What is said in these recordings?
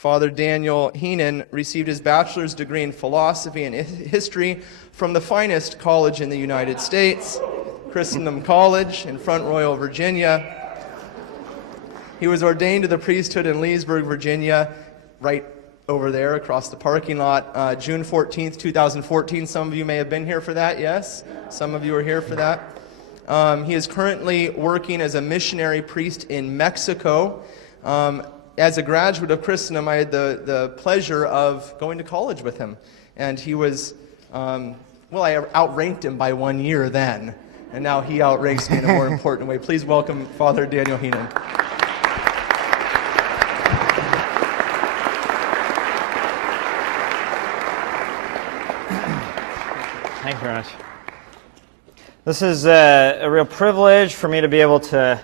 Father Daniel Heenan received his bachelor's degree in philosophy and history from the finest college in the United States, Christendom College in Front Royal, Virginia. He was ordained to the priesthood in Leesburg, Virginia, right over there across the parking lot, June 14th, 2014. Some of you may have been here for that, yes? Some of you are here for that. He is currently working as a missionary priest in Mexico. As a graduate of Christendom, I had the pleasure of going to college with him. And he was, I outranked him by 1 year then. And now he outranks me in a more important way. Please welcome Father Daniel Heenan. Thank you very much. This is a real privilege for me to be able to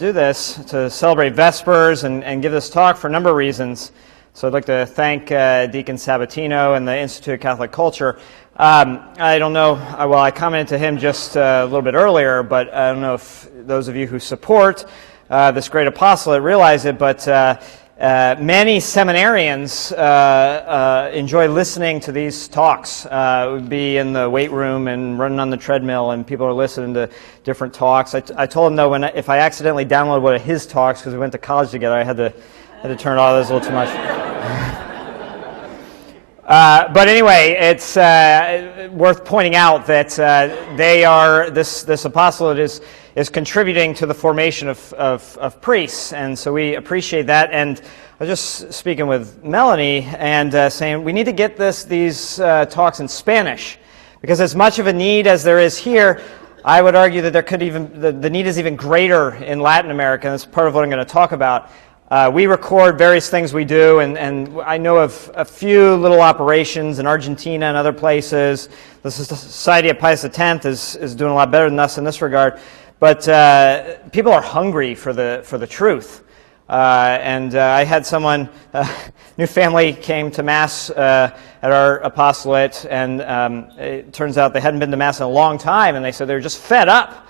do this, to celebrate Vespers and give this talk for a number of reasons. So I'd like to thank Deacon Sabatino and the Institute of Catholic Culture. I don't know, I commented to him just a little bit earlier, but I don't know if those of you who support this great apostolate realize it, but many seminarians enjoy listening to these talks. Would be in the weight room and running on the treadmill, and people are listening to different talks. I told him though, if I accidentally downloaded one of his talks because we went to college together, I had to turn it off. That was a little too much. But anyway, it's worth pointing out that this apostolate is contributing to the formation of priests, and so we appreciate that. And I was just speaking with Melanie and saying we need to get these talks in Spanish, because as much of a need as there is here, I would argue that there could the need is even greater in Latin America, and that's part of what I'm going to talk about. We record various things we do, and I know of a few little operations in Argentina and other places. The Society of Pius X is doing a lot better than us in this regard. But people are hungry for the truth. And I had someone, new family came to Mass at our apostolate, and it turns out they hadn't been to Mass in a long time, and they said they were just fed up.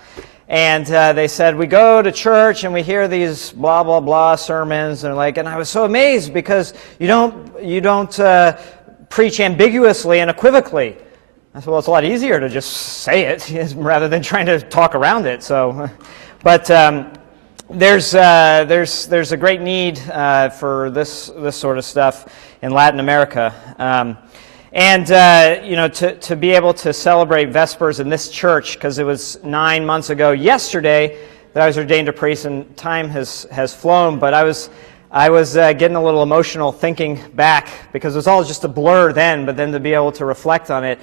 And they said, we go to church and we hear these blah, blah, blah sermons, and I was so amazed because you don't preach ambiguously and equivocally. I said, well, it's a lot easier to just say it rather than trying to talk around it. So, but there's a great need for this sort of stuff in Latin America, to be able to celebrate Vespers in this church, because it was 9 months ago yesterday that I was ordained a priest, and time has flown. But I was getting a little emotional thinking back, because it was all just a blur then, but then to be able to reflect on it.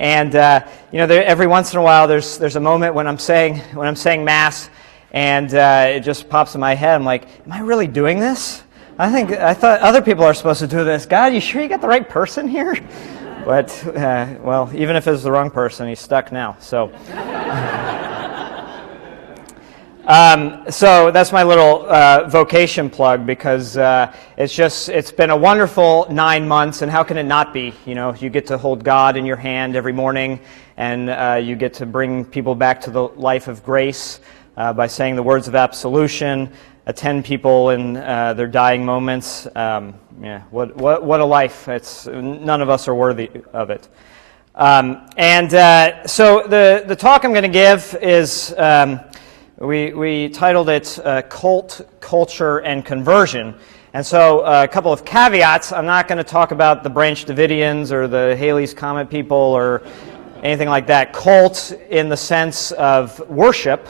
And every once in a while, there's a moment when I'm saying Mass, and it just pops in my head. I'm like, am I really doing this? I thought other people are supposed to do this. God, you sure you got the right person here? But even if it's the wrong person, he's stuck now. So, so that's my little vocation plug, because it's been a wonderful 9 months, and how can it not be? You get to hold God in your hand every morning, and you get to bring people back to the life of grace by saying the words of absolution, attend people in their dying moments. What a life! None of us are worthy of it. So the talk I'm going to give is. We titled it Cult, Culture, and Conversion. And so a couple of caveats. I'm not going to talk about the Branch Davidians or the Halley's Comet people or anything like that. Cult in the sense of worship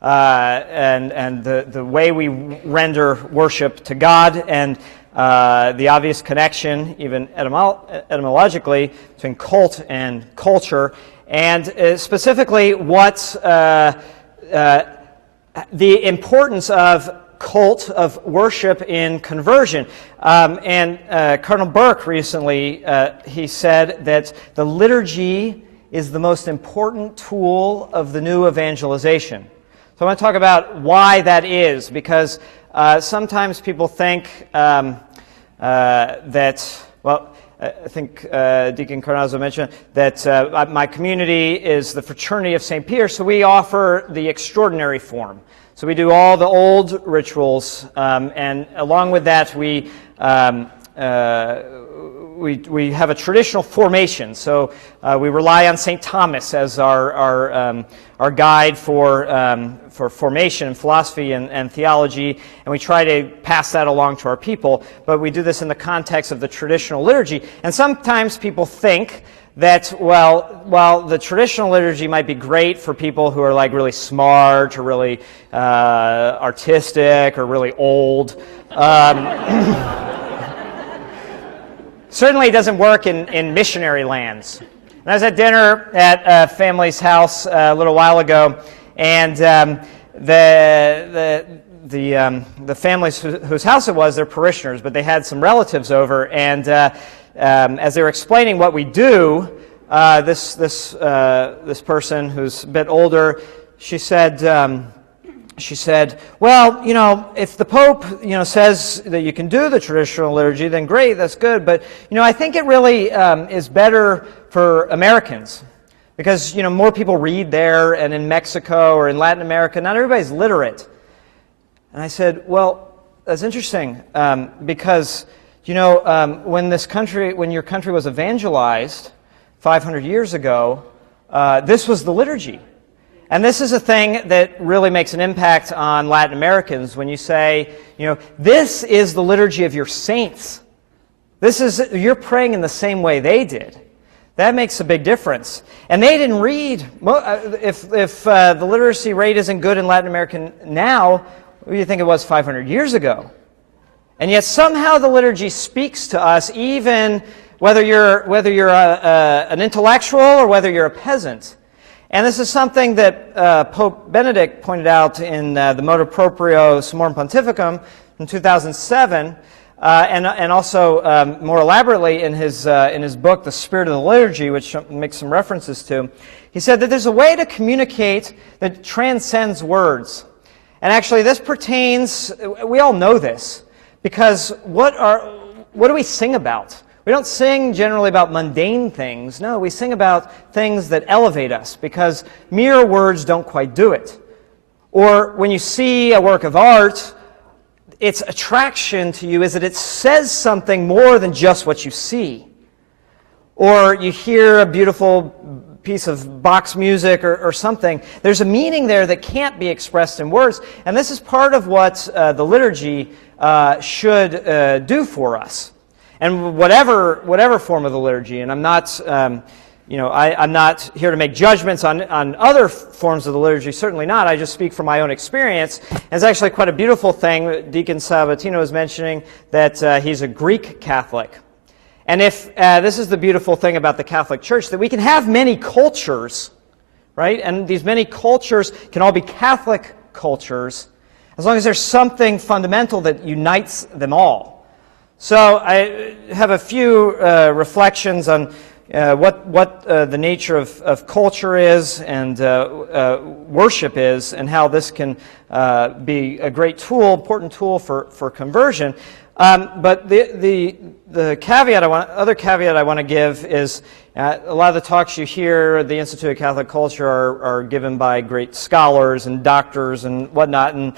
and the way we render worship to God, and the obvious connection, even etymologically, between cult and culture, and specifically what the importance of cult, of worship in conversion. Cardinal Burke recently, he said that the liturgy is the most important tool of the new evangelization. So I want to talk about why that is, because sometimes people think I think Deacon Carnazzo mentioned that my community is the Fraternity of St. Peter, so we offer the extraordinary form. So we do all the old rituals, and along with that, we have a traditional formation. So we rely on St. Thomas as our guide for formation and philosophy and theology, and we try to pass that along to our people. But we do this in the context of the traditional liturgy. And sometimes people think that, while the traditional liturgy might be great for people who are like really smart or really artistic or really old, certainly it doesn't work in missionary lands. And I was at dinner at a family's house a little while ago, and the families whose house it was, they're parishioners, but they had some relatives over, and as they were explaining what we do, this person who's a bit older, she said, well, if the Pope, says that you can do the traditional liturgy, then great, that's good. But, I think it really is better for Americans because, more people read there, and in Mexico or in Latin America, not everybody's literate. And I said, well, that's interesting because, when your country was evangelized 500 years ago, this was the liturgy. And this is a thing that really makes an impact on Latin Americans when you say, this is the liturgy of your saints. You're praying in the same way they did. That makes a big difference. And they didn't read. If the literacy rate isn't good in Latin America now, what do you think it was 500 years ago? And yet somehow the liturgy speaks to us, even whether you're an intellectual or whether you're a peasant. And this is something that Pope Benedict pointed out in the Motu Proprio Summorum Pontificum in 2007, and also more elaborately in his book, The Spirit of the Liturgy, which makes some references to. He said that there's a way to communicate that transcends words. And actually this pertains, we all know this, because what do we sing about? We don't sing generally about mundane things. No, we sing about things that elevate us, because mere words don't quite do it. Or when you see a work of art, its attraction to you is that it says something more than just what you see. Or you hear a beautiful piece of Bach's music or something. There's a meaning there that can't be expressed in words. And this is part of what the liturgy should do for us. And whatever form of the liturgy, and I'm not, I'm not here to make judgments on other forms of the liturgy, certainly not. I just speak from my own experience. And it's actually quite a beautiful thing. Deacon Sabatino was mentioning that he's a Greek Catholic. And if this is the beautiful thing about the Catholic Church, that we can have many cultures, right? And these many cultures can all be Catholic cultures, as long as there's something fundamental that unites them all. So I have a few reflections on what the nature of culture is and worship is, and how this can be a great tool, important tool for conversion. But the caveat other caveat I want to give is a lot of the talks you hear at the Institute of Catholic Culture are given by great scholars and doctors and whatnot, and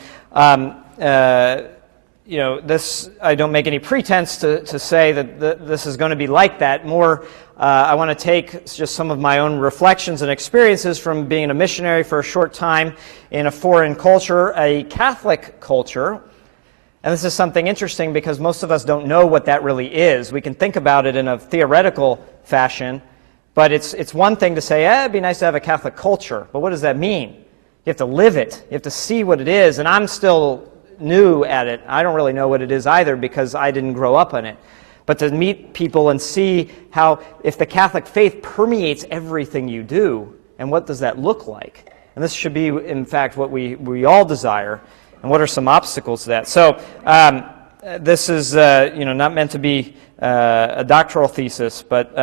this, I don't make any pretense to say that this is going to be like that. More, I want to take just some of my own reflections and experiences from being a missionary for a short time in a foreign culture, a Catholic culture. And this is something interesting because most of us don't know what that really is. We can think about it in a theoretical fashion, but it's one thing to say, it'd be nice to have a Catholic culture. But what does that mean? You have to live it. You have to see what it is. And I'm still new at it. I don't really know what it is either because I didn't grow up in it. But to meet people and see how, if the Catholic faith permeates everything you do, and what does that look like? And this should be, in fact, what we all desire. And what are some obstacles to that? So this is, not meant to be a doctoral thesis, but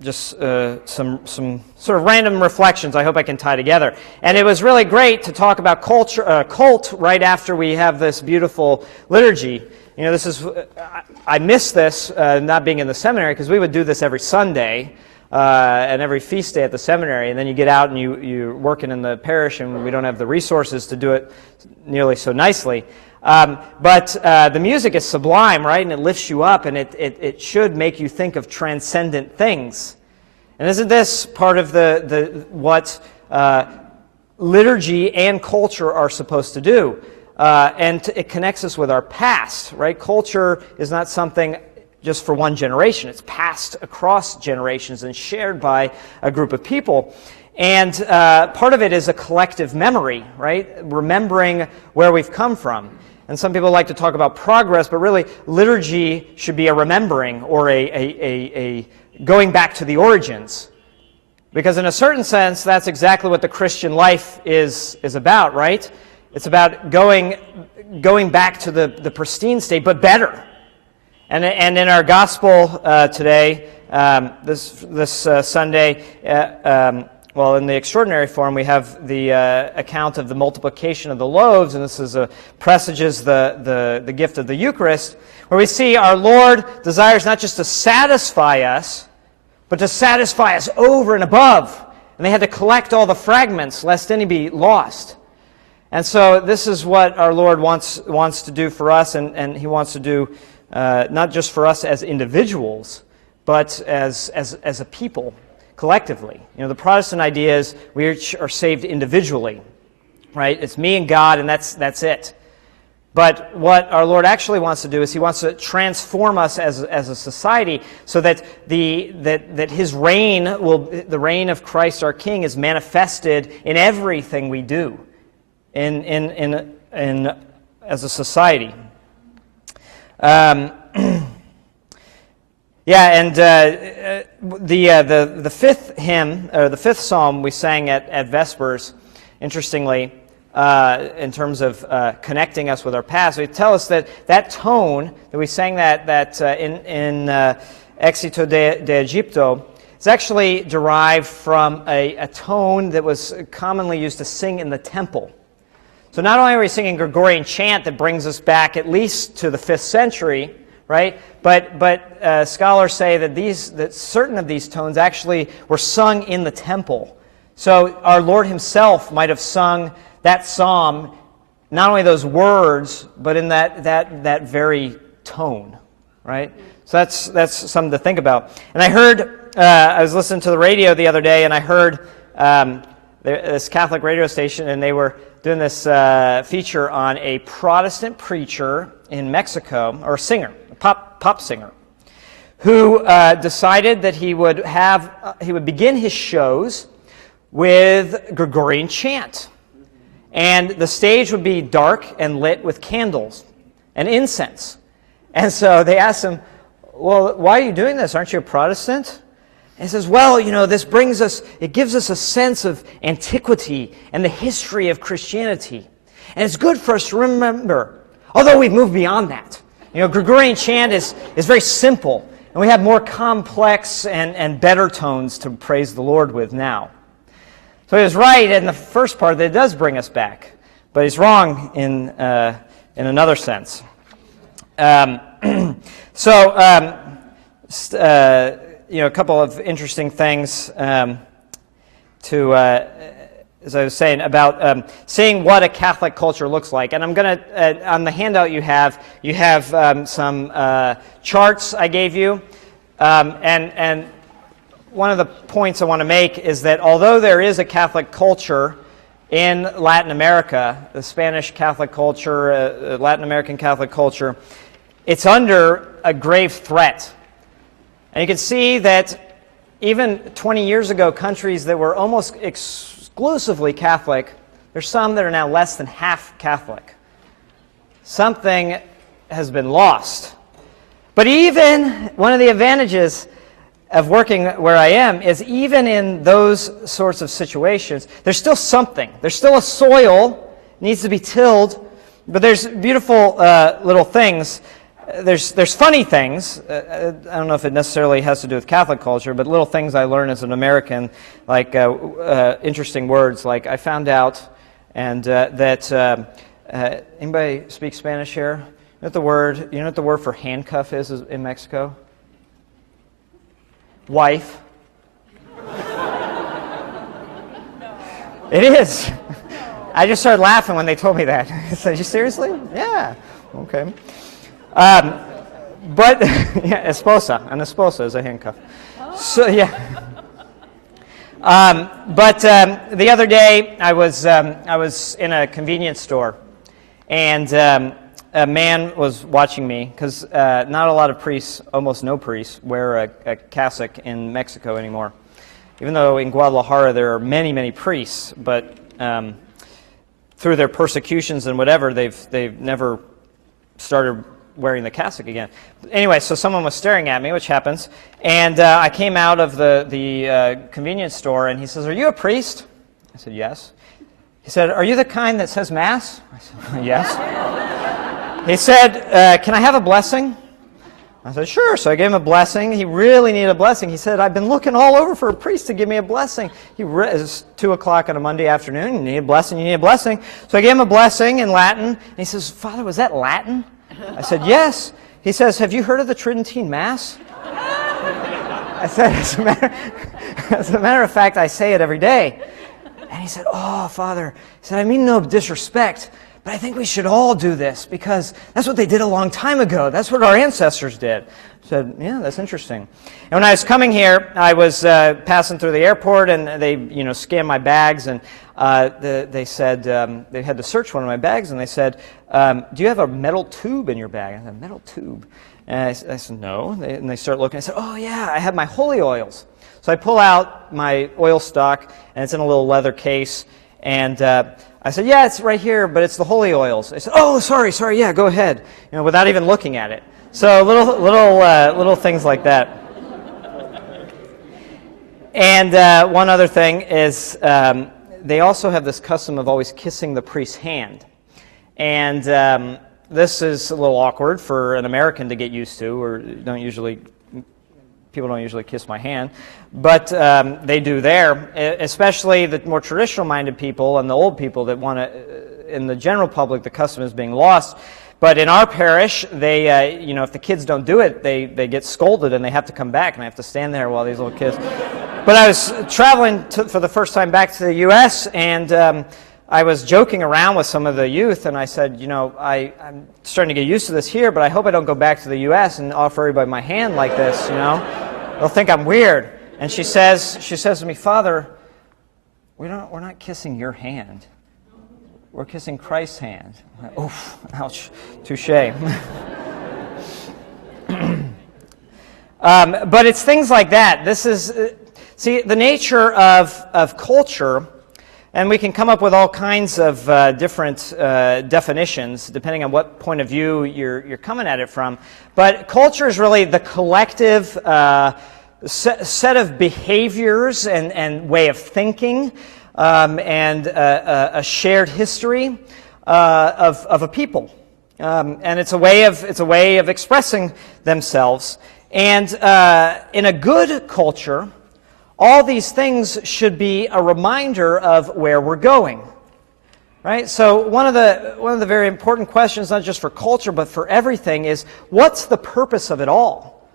just some sort of random reflections I hope I can tie together. And it was really great to talk about cult right after we have this beautiful liturgy. I miss this not being in the seminary, because we would do this every Sunday. and every feast day at the seminary, and then you get out and you're working in the parish, and we don't have the resources to do it nearly so nicely. But the music is sublime, right? And it lifts you up, and it should make you think of transcendent things. And isn't this part of what liturgy and culture are supposed to do? And it connects us with our past, right? Culture is not something just for one generation. It's passed across generations and shared by a group of people. And part of it is a collective memory, right? Remembering where we've come from. And some people like to talk about progress, but really liturgy should be a remembering or a going back to the origins. Because in a certain sense, that's exactly what the Christian life is about, right? It's about going back to the pristine state, but better. And in our gospel today, this Sunday, in the extraordinary form, we have the account of the multiplication of the loaves, and this presages the gift of the Eucharist, where we see our Lord desires not just to satisfy us, but to satisfy us over and above. And they had to collect all the fragments, lest any be lost. And so this is what our Lord wants to do for us, and He wants to do not just for us as individuals, but as a people, collectively. You know, the Protestant idea is we are saved individually, right? It's me and God, and that's it. But what our Lord actually wants to do is He wants to transform us as a society, so that that His reign the reign of Christ our King is manifested in everything we do, in as a society. The fifth hymn, or the fifth psalm we sang at Vespers, interestingly, in terms of connecting us with our past, they tell us that tone that we sang that in Éxito de Egipto is actually derived from a tone that was commonly used to sing in the temple. So not only are we singing Gregorian chant that brings us back at least to the 5th century, right? But scholars say that certain of these tones actually were sung in the temple. So our Lord Himself might have sung that psalm, not only those words, but in that very tone, right? So that's something to think about. And I heard, I was listening to the radio the other day, and I heard this Catholic radio station, and they were doing this feature on a Protestant preacher in Mexico, or a singer, a pop singer, who decided that he would begin his shows with Gregorian chant. And the stage would be dark and lit with candles and incense. And so they asked him, well, why are you doing this? Aren't you a Protestant? And he says, well, this it gives us a sense of antiquity and the history of Christianity. And it's good for us to remember, although we've moved beyond that. Gregorian chant is very simple, and we have more complex and better tones to praise the Lord with now. So he was right in the first part that it does bring us back, but he's wrong in another sense. A couple of interesting things as I was saying, about seeing what a Catholic culture looks like. And I'm going to, on the handout you have some charts I gave you, and one of the points I want to make is that although there is a Catholic culture in Latin America, the Spanish Catholic culture, Latin American Catholic culture, it's under a grave threat. And you can see that even 20 years ago, countries that were almost exclusively Catholic, there's some that are now less than half Catholic. Something has been lost. But even one of the advantages of working where I am is even in those sorts of situations, there's still something. There's still a soil, needs to be tilled, but there's beautiful little things. There's funny things. I don't know if it necessarily has to do with Catholic culture, but little things I learned as an American, like interesting words. Like I found out, and that anybody speak Spanish here? You know what the word for handcuff is in Mexico? Wife. It is. I just started laughing when they told me that. I said, you seriously? Yeah. Okay. But, yeah, esposa. An esposa is a handcuff. So, yeah. But the other day, I was in a convenience store, and a man was watching me, because not a lot of priests, almost no priests, wear a cassock in Mexico anymore. Even though in Guadalajara there are many, many priests, but through their persecutions and whatever, they've never started wearing the cassock again. Anyway, so someone was staring at me, which happens, and I came out of the convenience store, and he says, "Are you a priest?" I said, "Yes." He said, "Are you the kind that says Mass?" I said, "Yes." He said, "Can I have a blessing?" I said, "Sure." So I gave him a blessing. He really needed a blessing. He said, "I've been looking all over for a priest to give me a blessing." It's 2 o'clock on a Monday afternoon. "You need a blessing, you need a blessing." So I gave him a blessing in Latin, and he says, "Father, was that Latin?" I said, "Yes." He says, "Have you heard of the Tridentine Mass?" I said, as a matter of fact, I say it every day." And he said, "Oh, Father," he said, "I mean no disrespect, but I think we should all do this, because that's what they did a long time ago. That's what our ancestors did." I said, "Yeah, that's interesting." And when I was coming here, I was passing through the airport, and they, scanned my bags, and they said they had to search one of my bags, and they said, "Do you have a metal tube in your bag?" I said, "A metal tube?" And I said, "No." And they start looking. I said, "Oh yeah, I have my holy oils." So I pull out my oil stock, and it's in a little leather case, and I said, "Yeah, it's right here, but it's the holy oils." They said, "Oh, sorry, yeah, go ahead," without even looking at it. So little things like that. And one other thing is they also have this custom of always kissing the priest's hand. And this is a little awkward for an American to get used to, or people don't usually kiss my hand, but they do there, especially the more traditional-minded people and the old people that want to, in the general public, the custom is being lost. But in our parish, they, if the kids don't do it, they get scolded and they have to come back, and I have to stand there while these little kids. But I was traveling for the first time back to the U.S., and I was joking around with some of the youth, and I said, I'm starting to get used to this here, but I hope I don't go back to the U.S. and offer everybody my hand like this, They'll think I'm weird. And she says to me, "Father, we're not kissing your hand. We're kissing Christ's hand." I'm like, "Oof, ouch, touche." But it's things like that. This is, see, the nature of culture, and we can come up with all kinds of different definitions depending on what point of view you're coming at it from. But culture is really the collective set of behaviors and way of thinking and a shared history of a people, and it's a way of expressing themselves. And in a good culture, all these things should be a reminder of where we're going, right? So one of the very important questions, not just for culture but for everything, is what's the purpose of it all,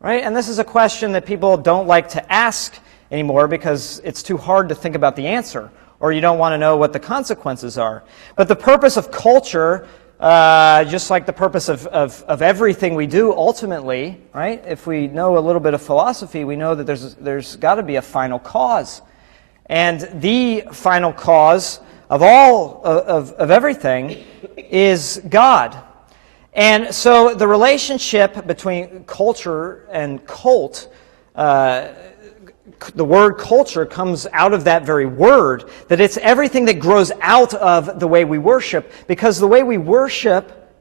right? And this is a question that people don't like to ask anymore because it's too hard to think about the answer, or you don't want to know what the consequences are. But the purpose of culture, just like the purpose of everything we do ultimately, right? If we know a little bit of philosophy, we know that there's got to be a final cause. And the final cause of all of everything is God. And so the relationship between culture and cult, the word culture comes out of that very word, that it's everything that grows out of the way we worship, because the way we worship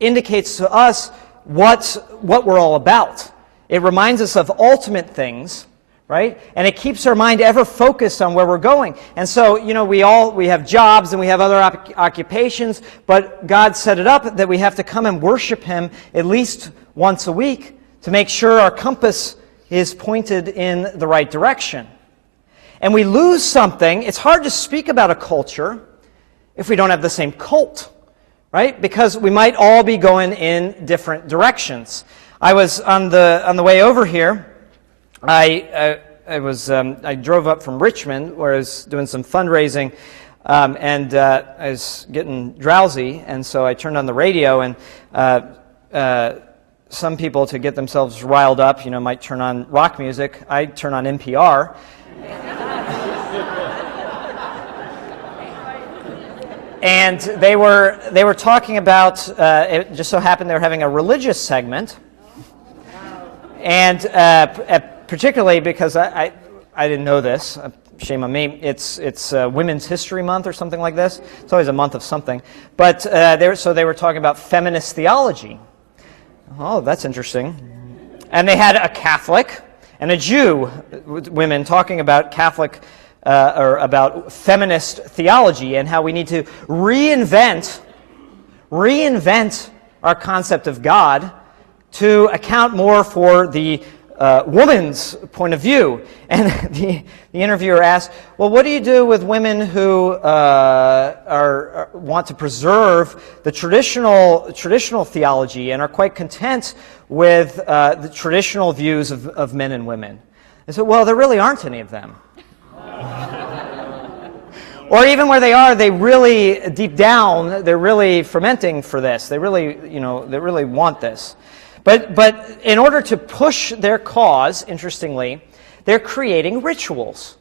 indicates to us what we're all about. It reminds us of ultimate things, right? And it keeps our mind ever focused on where we're going. And so, we have jobs and we have other occupations, but God set it up that we have to come and worship Him at least once a week to make sure our compass is pointed in the right direction. And we lose something. It's hard to speak about a culture if we don't have the same cult, right? Because we might all be going in different directions. I was on the way over here. I I drove up from Richmond where I was doing some fundraising, and I was getting drowsy, and so I turned on the radio, and some people, to get themselves riled up, might turn on rock music. I turn on NPR. And they were talking about, it just so happened they were having a religious segment, and particularly because I didn't know this, shame on me, it's Women's History Month or something like this. It's always a month of something. But they were talking about feminist theology. Oh, that's interesting. And they had a Catholic and a Jew, women, talking about Catholic or about feminist theology and how we need to reinvent our concept of God to account more for the woman's point of view. And the interviewer asked, well, what do you do with women who want to preserve the traditional theology and are quite content with the traditional views of men and women? I said, well, there really aren't any of them. Or even where they are, they really, deep down, they're really fermenting for this. They really want this. But in order to push their cause, interestingly, they're creating rituals,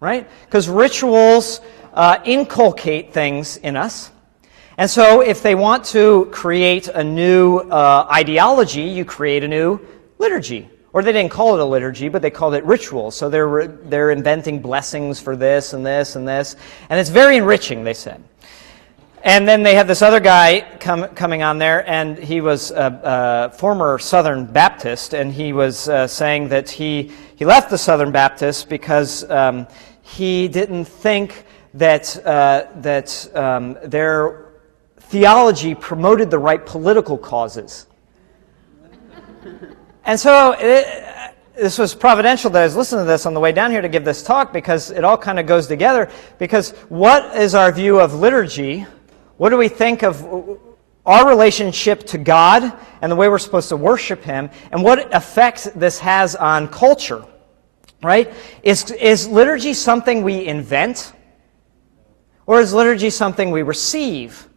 right? Because rituals inculcate things in us. And so if they want to create a new ideology, you create a new liturgy. Or they didn't call it a liturgy, but they called it rituals. So they're inventing blessings for this and this and this. And it's very enriching, they said. And then they had this other guy coming on there, and he was a former Southern Baptist, and he was saying that he left the Southern Baptist because he didn't think that their theology promoted the right political causes. And so this was providential that I was listening to this on the way down here to give this talk, because it all kind of goes together. Because what is our view of liturgy? What do we think of our relationship to God and the way we're supposed to worship Him, and what effect this has on culture, right? Is liturgy something we invent, or is liturgy something we receive?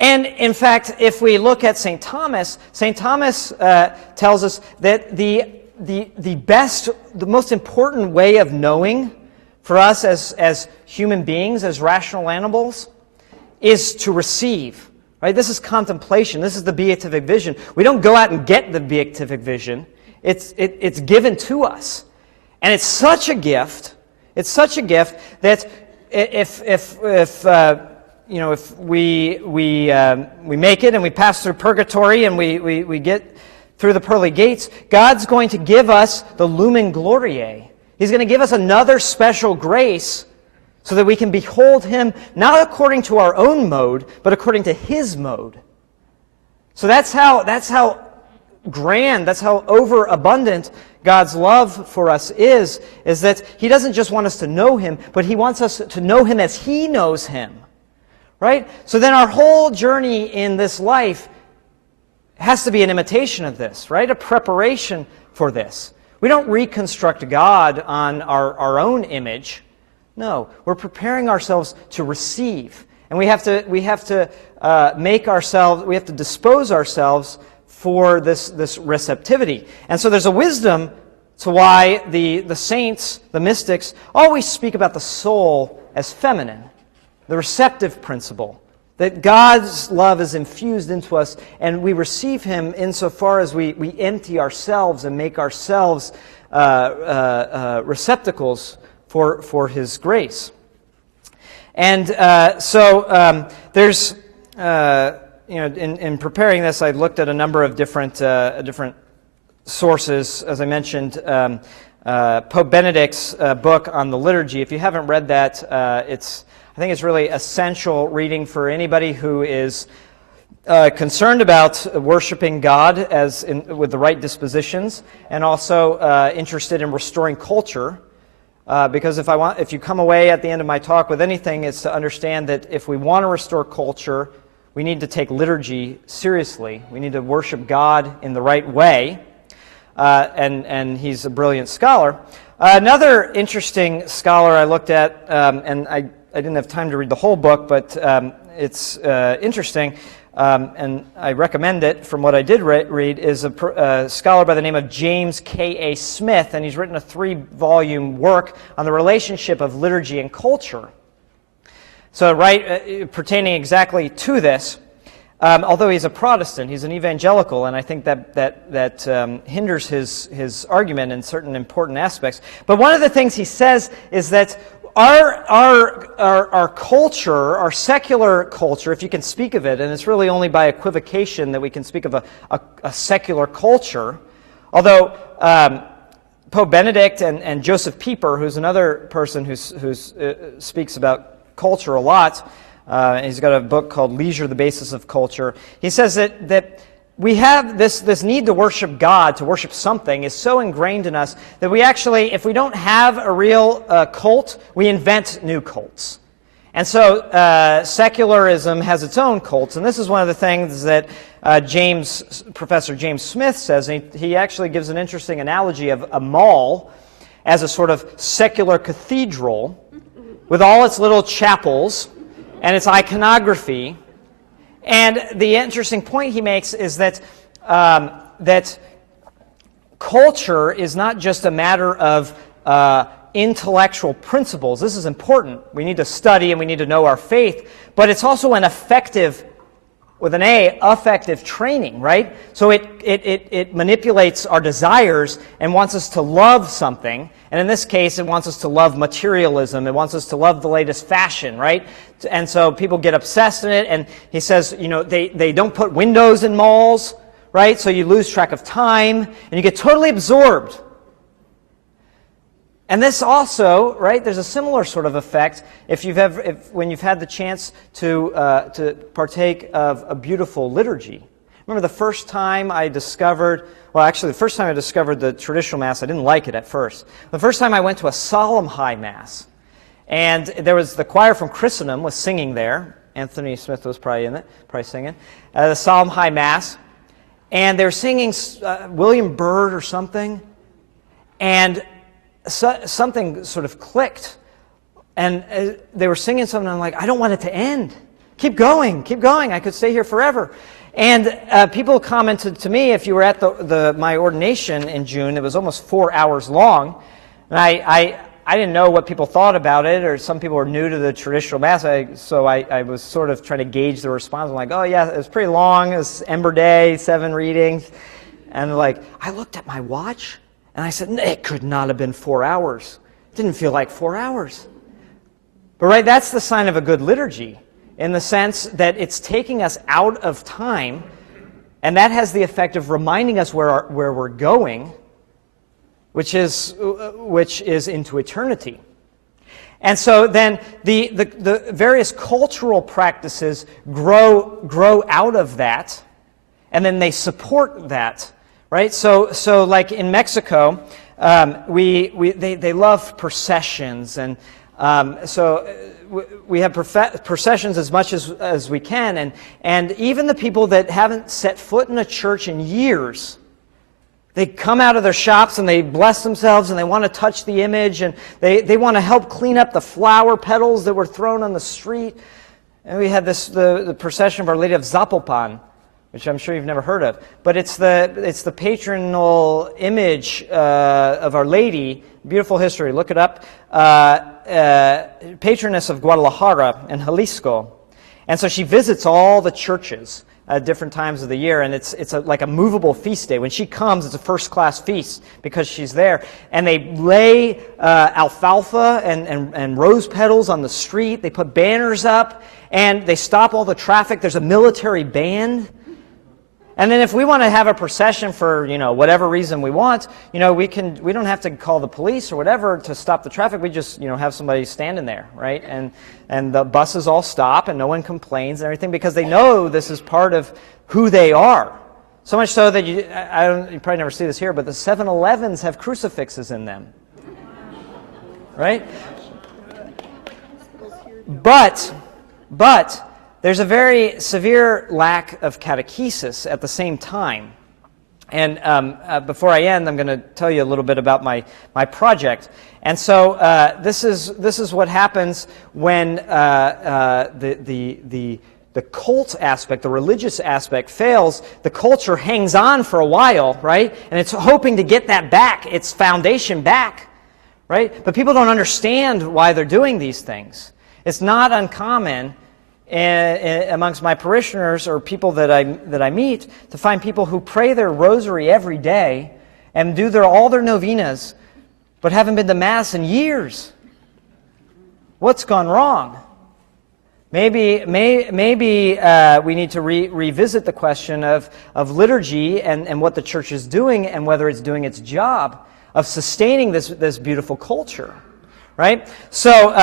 And in fact, if we look at St. Thomas tells us that the most important way of knowing for us as human beings, as rational animals, is to receive, right? This is contemplation. This is the beatific vision. We don't go out and get the beatific vision. It's given to us. And it's such a gift. It's such a gift that if we make it and we pass through purgatory and we get through the pearly gates, God's going to give us the Lumen Gloriae. He's going to give us another special grace so that we can behold Him not according to our own mode, but according to His mode. So that's how grand, that's how overabundant God's love for us is that He doesn't just want us to know Him, but He wants us to know Him as He knows Him. Right? So then our whole journey in this life has to be an imitation of this, right? A preparation for this. We don't reconstruct God on our own image. No, we're preparing ourselves to receive. And we have to dispose ourselves for this receptivity. And so there's a wisdom to why the saints, the mystics, always speak about the soul as feminine. The receptive principle, that God's love is infused into us, and we receive Him insofar as we empty ourselves and make ourselves receptacles for His grace. And there's, in preparing this, I looked at a number of different sources. As I mentioned, Pope Benedict's book on the liturgy. If you haven't read that, I think it's really essential reading for anybody who is concerned about worshiping God with the right dispositions, and also interested in restoring culture. Because if you come away at the end of my talk with anything, it's to understand that if we want to restore culture, we need to take liturgy seriously. We need to worship God in the right way. and he's a brilliant scholar. Another interesting scholar I looked at, and I didn't have time to read the whole book, but it's interesting, and I recommend it from what I did read, is a scholar by the name of James K.A. Smith, and he's written a 3-volume work on the relationship of liturgy and culture. So, pertaining exactly to this, although he's a Protestant, he's an evangelical, and I think that hinders his argument in certain important aspects. But one of the things he says is that our culture, our secular culture, if you can speak of it, and it's really only by equivocation that we can speak of a secular culture, although Pope Benedict and Joseph Pieper, who's another person who speaks about culture a lot, he's got a book called Leisure, the Basis of Culture. He says that we have this need to worship God, to worship something, is so ingrained in us that we actually, if we don't have a real cult, we invent new cults. And so secularism has its own cults, and this is one of the things that Professor James Smith says. He actually gives an interesting analogy of a mall as a sort of secular cathedral with all its little chapels and its iconography. And the interesting point he makes is that that culture is not just a matter of intellectual principles. This is important. We need to study and we need to know our faith, but it's also an effective, with an A, affective training, right? So it manipulates our desires and wants us to love something. And in this case, it wants us to love materialism. It wants us to love the latest fashion, right? And so people get obsessed in it. And he says, they don't put windows in malls, right? So you lose track of time and you get totally absorbed. And this also, right, there's a similar sort of effect when you've had the chance to partake of a beautiful liturgy. Remember the first time I discovered the traditional Mass, I didn't like it at first. The first time I went to a solemn high Mass, and there was the choir from Christendom was singing there. Anthony Smith was probably singing. The solemn high Mass, and they were singing William Byrd or something, and something sort of clicked, and they were singing something, and I'm like, I don't want it to end. Keep going, I could stay here forever. And people commented to me, if you were at my ordination in June, it was almost 4 hours long, and I didn't know what people thought about it, or some people were new to the traditional Mass, so I was sort of trying to gauge the response. I'm like, oh yeah, it was pretty long, it was Ember Day, 7 readings, and I looked at my watch, and I said, it could not have been 4 hours. It didn't feel like 4 hours. But that's the sign of a good liturgy, in the sense that it's taking us out of time, and that has the effect of reminding us where we're going, which is into eternity. And so then the various cultural practices grow out of that, and then they support that. Right, so like in Mexico, they love processions, and so we have processions as much as we can, and even the people that haven't set foot in a church in years, they come out of their shops and they bless themselves and they want to touch the image, and they want to help clean up the flower petals that were thrown on the street. And we had the procession of Our Lady of Zapopan, which I'm sure you've never heard of, but it's the patronal image of Our Lady. Beautiful history. Look it up. Patroness of Guadalajara and Jalisco, and so she visits all the churches at different times of the year, and it's like a movable feast day. When she comes, it's a first-class feast because she's there, and they lay alfalfa and rose petals on the street. They put banners up, and they stop all the traffic. There's a military band. And then if we want to have a procession for, whatever reason we want, we don't have to call the police or whatever to stop the traffic. We just, have somebody standing there, right? And the buses all stop and no one complains and everything because they know this is part of who they are. So much so that you probably never see this here, but the 7-Elevens have crucifixes in them. Right? But there's a very severe lack of catechesis at the same time. And before I end, I'm going to tell you a little bit about my project. And so this is what happens when the cult aspect, the religious aspect fails. The culture hangs on for a while, right? And it's hoping to get that back, its foundation back, right? But people don't understand why they're doing these things. It's not uncommon amongst my parishioners or people that I meet to find people who pray their rosary every day and do all their novenas, but haven't been to Mass in years. What's gone wrong? Maybe we need to revisit the question of liturgy and what the Church is doing and whether it's doing its job of sustaining this beautiful culture, right? So,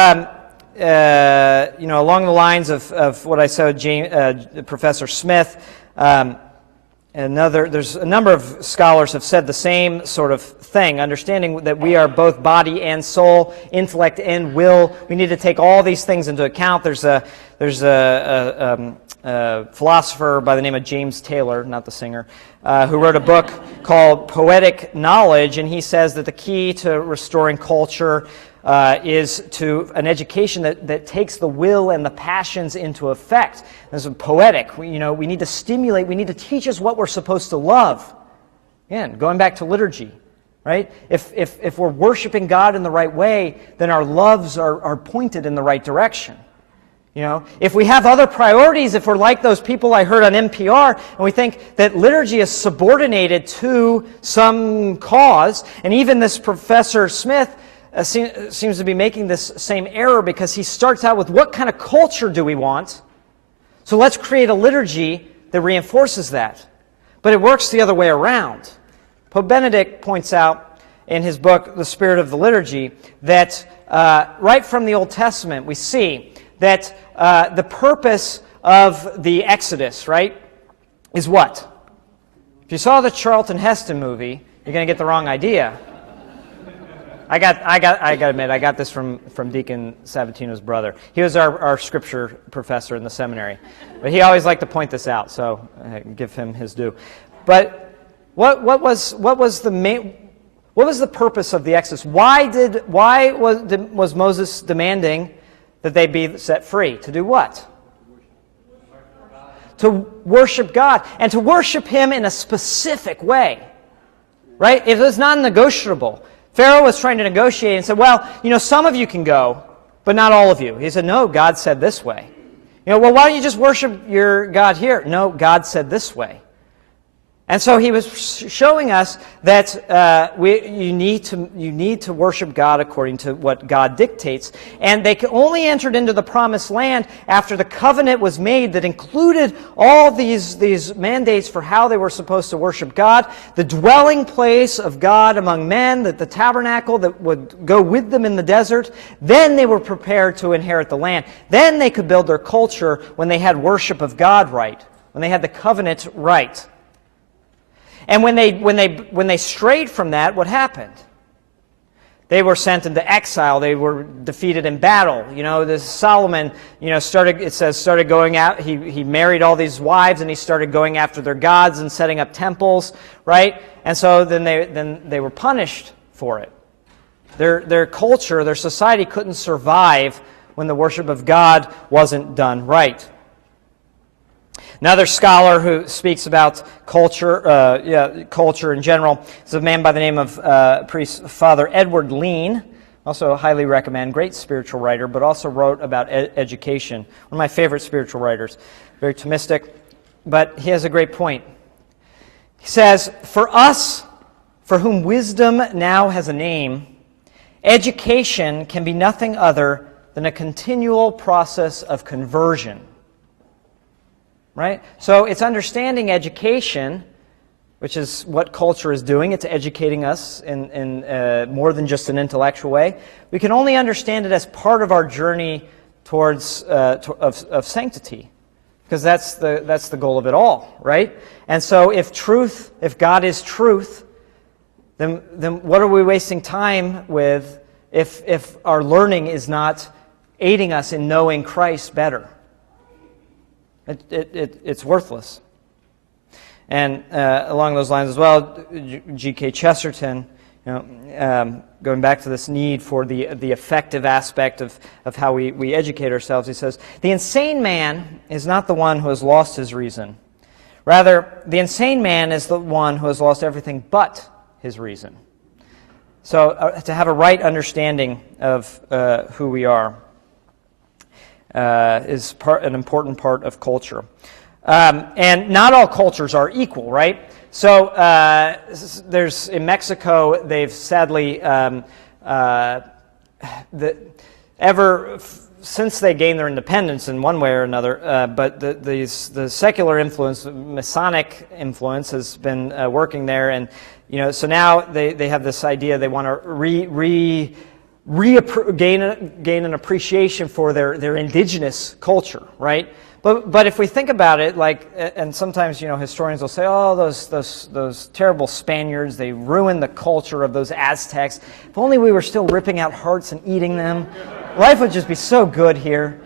along the lines of what I said, Professor Smith, there's a number of scholars have said the same sort of thing, understanding that we are both body and soul, intellect and will. We need to take all these things into account. There's a philosopher by the name of James Taylor, not the singer, who wrote a book called Poetic Knowledge, and he says that the key to restoring culture is to an education that takes the will and the passions into effect. This is poetic. We need to stimulate, we need to teach us what we're supposed to love. Again, going back to liturgy, right? If we're worshiping God in the right way, then our loves are pointed in the right direction. If we have other priorities, if we're like those people I heard on NPR, and we think that liturgy is subordinated to some cause, and even this Professor Smith seems to be making this same error because he starts out with what kind of culture do we want? So let's create a liturgy that reinforces that. But it works the other way around. Pope Benedict points out in his book, The Spirit of the Liturgy, that right from the Old Testament we see that the purpose of the Exodus, right, is what? If you saw the Charlton Heston movie, you're going to get the wrong idea. I got to admit, I got this from Deacon Sabatino's brother. He was our scripture professor in the seminary, but he always liked to point this out, so give him his due. But what was the purpose of the Exodus? Why was Moses demanding that they be set free? To do what? To worship God, and to worship Him in a specific way, right? It was non-negotiable. Pharaoh was trying to negotiate and said, well, some of you can go, but not all of you. He said, no, God said this way. Well, why don't you just worship your God here? No, God said this way. And so he was showing us that you need to worship God according to what God dictates. And they only entered into the promised land after the covenant was made that included all these mandates for how they were supposed to worship God, the dwelling place of God among men, that the tabernacle that would go with them in the desert. Then they were prepared to inherit the land. Then they could build their culture when they had worship of God right, when they had the covenant right. And when they strayed from that, what happened? They were sent into exile. They were defeated in battle. This Solomon, started going out. He married all these wives, and he started going after their gods and setting up temples, right? And so then they were punished for it. Their culture, their society couldn't survive when the worship of God wasn't done right. Another scholar who speaks about culture in general is a man by the name of priest Father Edward Lean. Also highly recommend, great spiritual writer, but also wrote about education. One of my favorite spiritual writers, very Thomistic, but he has a great point. He says, for us, for whom wisdom now has a name, education can be nothing other than a continual process of conversion. Right? So it's understanding education, which is what culture is doing. It's educating us in more than just an intellectual way. We can only understand it as part of our journey towards of sanctity, because that's the goal of it all, right? And so if God is truth, then what are we wasting time with if our learning is not aiding us in knowing Christ better? It's worthless. And along those lines as well, G.K. Chesterton, going back to this need for the effective aspect of how we educate ourselves, he says, the insane man is not the one who has lost his reason. Rather, the insane man is the one who has lost everything but his reason. So to have a right understanding of who we are is an important part of culture. And not all cultures are equal, right? So there's in Mexico, they've sadly since they gained their independence in one way or another, but the secular influence, Masonic influence, has been working there, and so now they have this idea they want to gain an appreciation for their indigenous culture, right? But if we think about it, and sometimes historians will say, oh, those terrible Spaniards, they ruined the culture of those Aztecs. If only we were still ripping out hearts and eating them, life would just be so good here.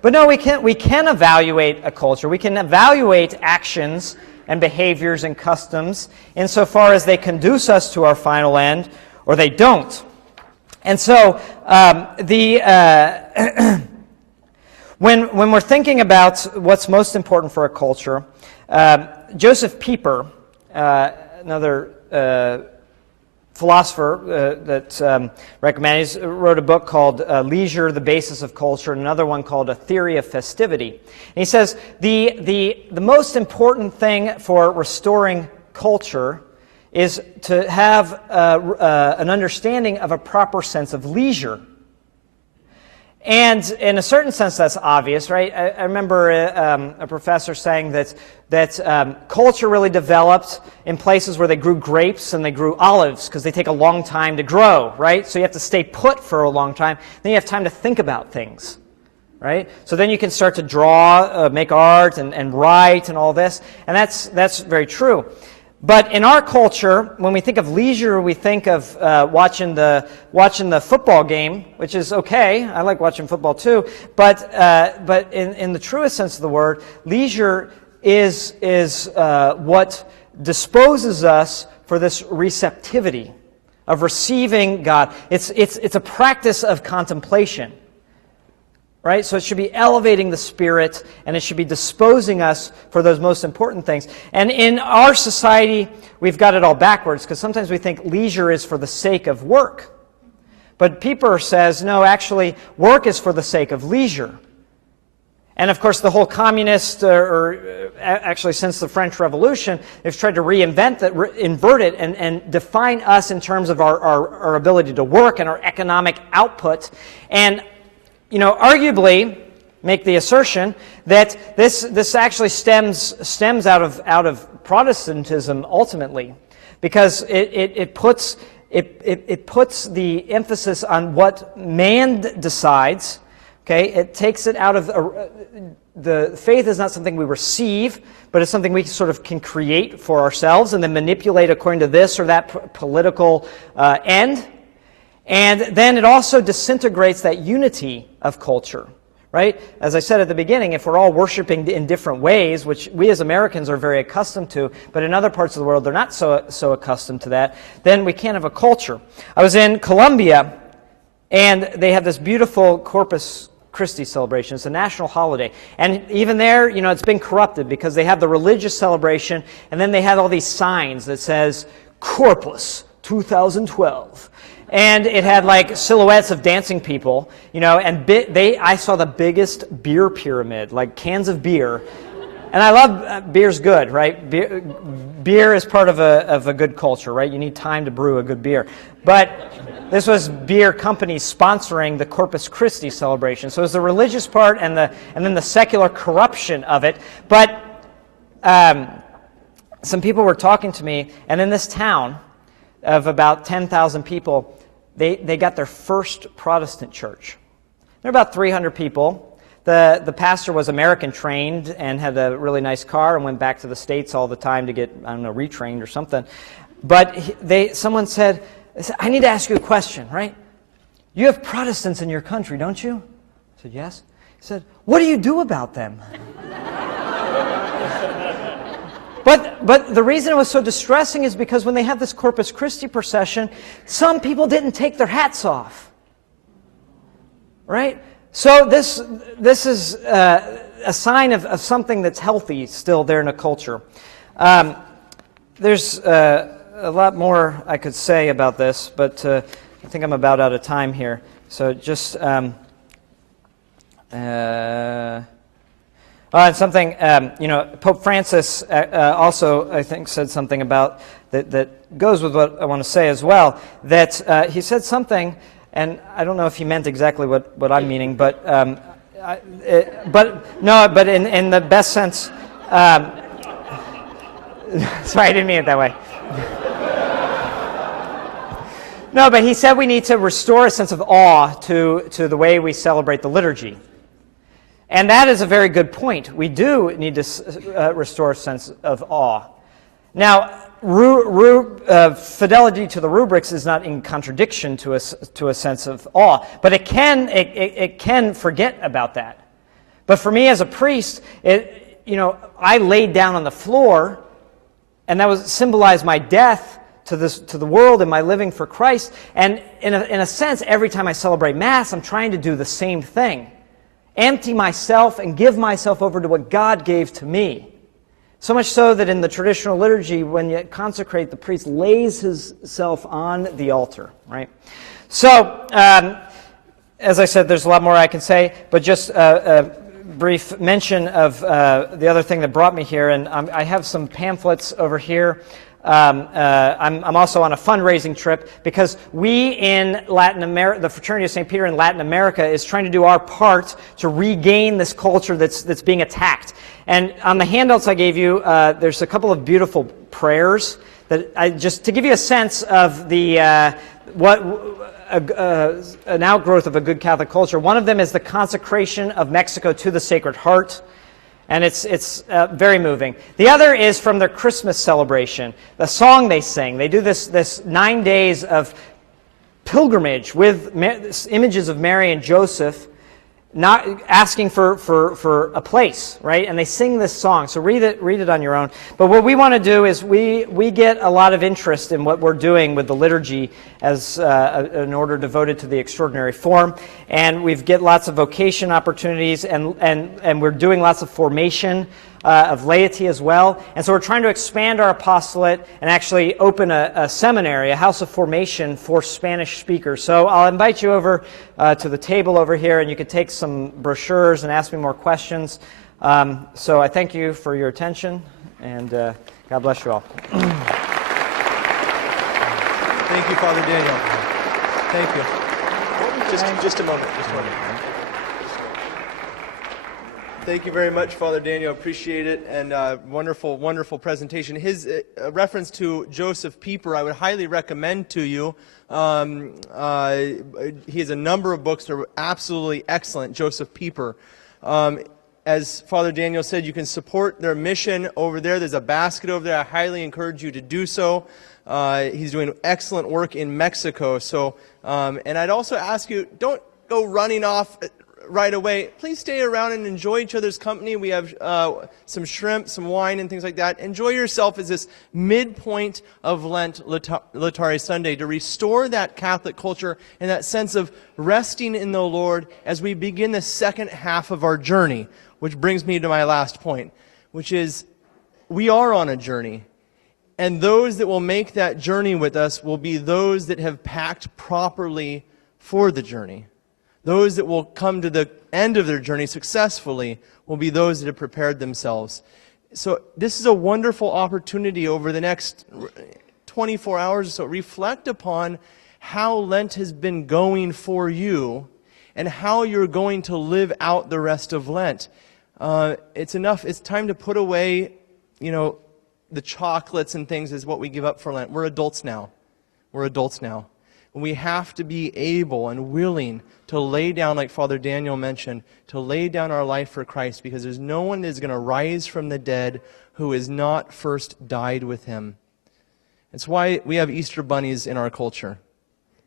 But no, we can evaluate a culture. We can evaluate actions and behaviors and customs insofar as they conduce us to our final end, or they don't. And so when we're thinking about what's most important for a culture, Joseph Pieper, another philosopher that recommended, wrote a book called Leisure, the Basis of Culture, and another one called A Theory of Festivity. And he says the most important thing for restoring culture is to have an understanding of a proper sense of leisure. And in a certain sense, that's obvious, right? I remember a professor saying that culture really developed in places where they grew grapes and they grew olives because they take a long time to grow, right? So you have to stay put for a long time. Then you have time to think about things, right? So then you can start to draw, make art, and write and all this. And that's very true. But in our culture, when we think of leisure, we think of watching the football game, which is okay. I like watching football too. But in the truest sense of the word, leisure is what disposes us for this receptivity of receiving God. It's a practice of contemplation. Right? So it should be elevating the spirit, and it should be disposing us for those most important things. And in our society, we've got it all backwards, because sometimes we think leisure is for the sake of work. But Pieper says, no, actually, work is for the sake of leisure. And of course, the whole communist, or actually since the French Revolution, they've tried to reinvent that, invert it, and define us in terms of our ability to work and our economic output. And arguably, make the assertion that this actually stems out of Protestantism ultimately, because it puts the emphasis on what man decides. Okay, it takes it out of the faith is not something we receive, but it's something we sort of can create for ourselves and then manipulate according to this or that political end. And then it also disintegrates that unity of culture, right? As I said at the beginning, if we're all worshiping in different ways, which we as Americans are very accustomed to, but in other parts of the world they're not so accustomed to that, then we can't have a culture. I was in Colombia, and they have this beautiful Corpus Christi celebration. It's a national holiday. And even there, it's been corrupted because they have the religious celebration, and then they have all these signs that says, Corpus 2012. And it had like silhouettes of dancing people, and I saw the biggest beer pyramid, like cans of beer. And I love beer's good, right? Beer is part of a good culture, right? You need time to brew a good beer. But this was beer companies sponsoring the Corpus Christi celebration. So it was the religious part and then the secular corruption of it. But some people were talking to me, and in this town of about 10,000 people, they got their first Protestant church. There were about 300 people. The pastor was American trained and had a really nice car and went back to the States all the time to get, retrained or something. But someone said, I need to ask you a question, right? You have Protestants in your country, don't you? I said, yes. He said, what do you do about them? But the reason it was so distressing is because when they have this Corpus Christi procession, some people didn't take their hats off. Right? So this is a sign of something that's healthy still there in a culture. There's a lot more I could say about this, but I think I'm about out of time here. So just and something, Pope Francis also, I think, said something about that goes with what I want to say as well, that he said something, and I don't know if he meant exactly what I'm meaning, but in the best sense. Sorry, I didn't mean it that way. No, but he said we need to restore a sense of awe to the way we celebrate the liturgy. And that is a very good point. We do need to restore a sense of awe. Now, fidelity to the rubrics is not in contradiction to a sense of awe, but it can forget about that. But for me as a priest, I laid down on the floor, and that symbolized my death to the world and my living for Christ. And in a sense, every time I celebrate Mass, I'm trying to do the same thing. Empty myself and give myself over to what God gave to me. So much so that in the traditional liturgy, when you consecrate, the priest lays himself on the altar, right? So, as I said, there's a lot more I can say, but just a brief mention of the other thing that brought me here, and I have some pamphlets over here. I'm also on a fundraising trip because we in Latin America, the Fraternity of St. Peter in Latin America, is trying to do our part to regain this culture that's being attacked. And on the handouts I gave you, there's a couple of beautiful prayers that just to give you a sense of the an outgrowth of a good Catholic culture. One of them is the consecration of Mexico to the Sacred Heart. And it's very moving. The other is from their Christmas celebration, the song they sing. They do this 9 days of pilgrimage with images of Mary and Joseph, not asking for a place, right? And they sing this song. So read it on your own. But what we want to do is we get a lot of interest in what we're doing with the liturgy as an order devoted to the extraordinary form. And we get lots of vocation opportunities, and we're doing lots of formation of laity as well. And so we're trying to expand our apostolate and actually open a seminary, a house of formation for Spanish speakers. So I'll invite you over to the table over here, and you could take some brochures and ask me more questions. So I thank you for your attention, and God bless you all. Thank you, Father Daniel. Thank you. Just a moment. Thank you very much, Father Daniel. Appreciate it, and wonderful, wonderful presentation. His reference to Joseph Pieper, I would highly recommend to you. He has a number of books that are absolutely excellent. Joseph Pieper. As Father Daniel said, you can support their mission over there. There's a basket over there. I highly encourage you to do so. He's doing excellent work in Mexico. So, and I'd also ask you, don't go running off right away. Please stay around and enjoy each other's company. We have some shrimp, some wine, and things like that. Enjoy yourself as this midpoint of Lent, Laetare Sunday, to restore that Catholic culture and that sense of resting in the Lord as we begin the second half of our journey, which brings me to my last point, which is we are on a journey. And those that will make that journey with us will be those that have packed properly for the journey. Those that will come to the end of their journey successfully will be those that have prepared themselves. So this is a wonderful opportunity over the next 24 hours or so. Reflect upon how Lent has been going for you and how you're going to live out the rest of Lent. It's enough. It's time to put away, the chocolates and things is what we give up for Lent. We're adults now. We have to be able and willing to lay down, like Father Daniel mentioned, to lay down our life for Christ, because there's no one that is going to rise from the dead who has not first died with him. It's why we have Easter bunnies in our culture.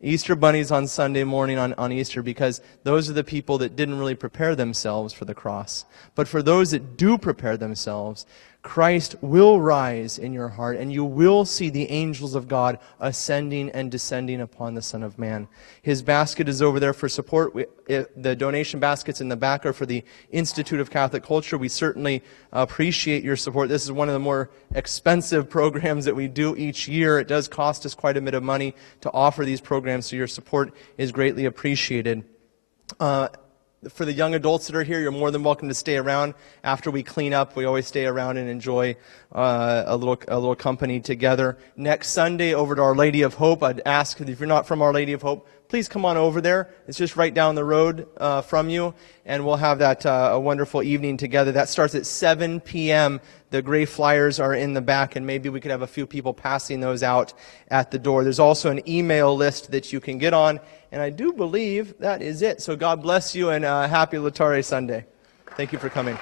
Easter bunnies on Sunday morning on Easter, because those are the people that didn't really prepare themselves for the cross. But for those that do prepare themselves, Christ will rise in your heart, and you will see the angels of God ascending and descending upon the Son of Man. His basket is over there for support. The donation baskets in the back are for the Institute of Catholic Culture. We certainly appreciate your support. This is one of the more expensive programs that we do each year. It does cost us quite a bit of money to offer these programs, so your support is greatly appreciated. For the young adults that are here, you're more than welcome to stay around after we clean up. We always stay around and enjoy a little company together. Next Sunday, over to Our Lady of Hope. I'd ask if you're not from Our Lady of Hope, please come on over there. It's just right down the road from you, and we'll have that a wonderful evening together. That starts at 7 p.m. The gray flyers are in the back, and maybe we could have a few people passing those out at the door. There's also an email list that you can get on, and I do believe that is it. So God bless you, and happy Laetare Sunday. Thank you for coming.